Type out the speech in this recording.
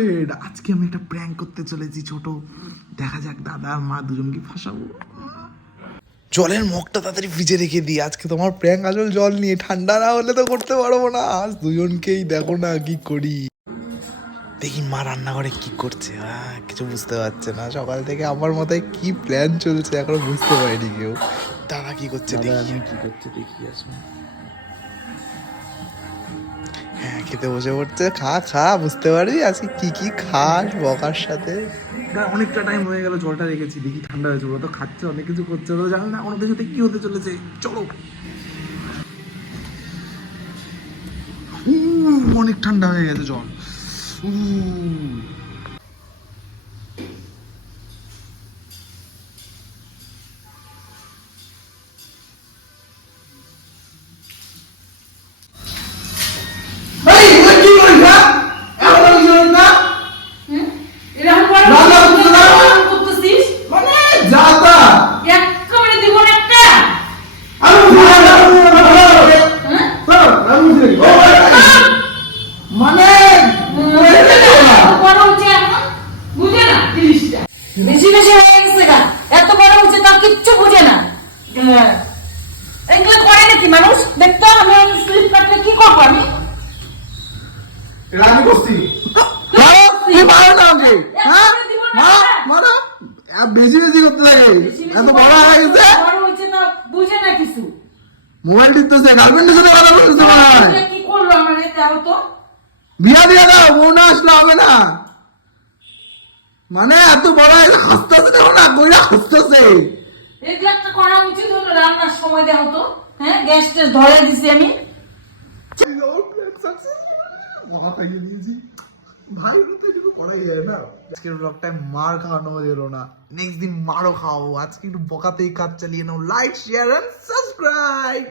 Comrade, আজকে আমি একটা প্র্যাঙ্ক করতে চলেছি ছোট। দেখা যাক দাদা আর মা দুজনকে ফাঁসাবো। জলের মগটা তাড়াতাড়ি ফ্রিজে রেখে দিই, আজকে তোমার প্র্যাঙ্ক আসল জল নিয়ে, ঠান্ডা না হলে তো করতে পারবো না। আজ দুজনকেই দেখো না কি করি। দেখি মা রান্নাঘরে কি করছে, কিছু বুঝতে পারছে না। সকাল থেকে আমার মাথায় কি প্ল্যান চলছে এখনো বুঝতে পারিনি কেউ। দাদা কি করছে দেখি, কি করছে দেখি আসুন। হ্যাঁ খেতে বসে পড়ছে, খা খা, বুঝতে পারি আজকে কি কি খাস বকার সাথে। অনেকটা টাইম হয়ে গেল, জলটা রেখেছি, দেখি ঠান্ডা হয়েছে। ওরা তো খাচ্ছে, অনেক কিছু করছে, তো জানি না ওনাদের সাথে কি হতে চলেছে। চলো। অনেক ঠান্ডা হয়ে গেছে জল। বেশি বেশি হয়ে গেছে গা, এত বড় হচ্ছে তাও কিচ্ছু বুঝে না। এগুলো করে নাকি মানুষ? দেখতো আমি স্লিপ কাটলে কি করবো আমি? রানি বসছি বেশি বেশি করতে লাগে, এত বড় হয়ে গেছে, বড় হচ্ছে না বুঝে না কিছু। মোবাইল টিপতেছে, গার্লফ্রেন্ডের সাথে কথা বলতেছে। কি করলো আমার? তাও তো বিয়া দিয়ে দাও, বউ না আসলে হবে না। মানে এত বড় হাসতেছে, দেখো না কইরা হাসতেছে। এগুলো একটা করা উচিত হলো রান্নার সময়। দেখো তো, হ্যাঁ গ্যাস টেস ধরে দিছি আমি। ভাই তো কিছু করাই যায় না। আজকের ব্লগটায় মার খাওয়ানো হলো না, নেক্সট দিন মারও খাওয়াবো। আজকে একটু বকাতেই কাজ চালিয়ে নাও। Like share and subscribe.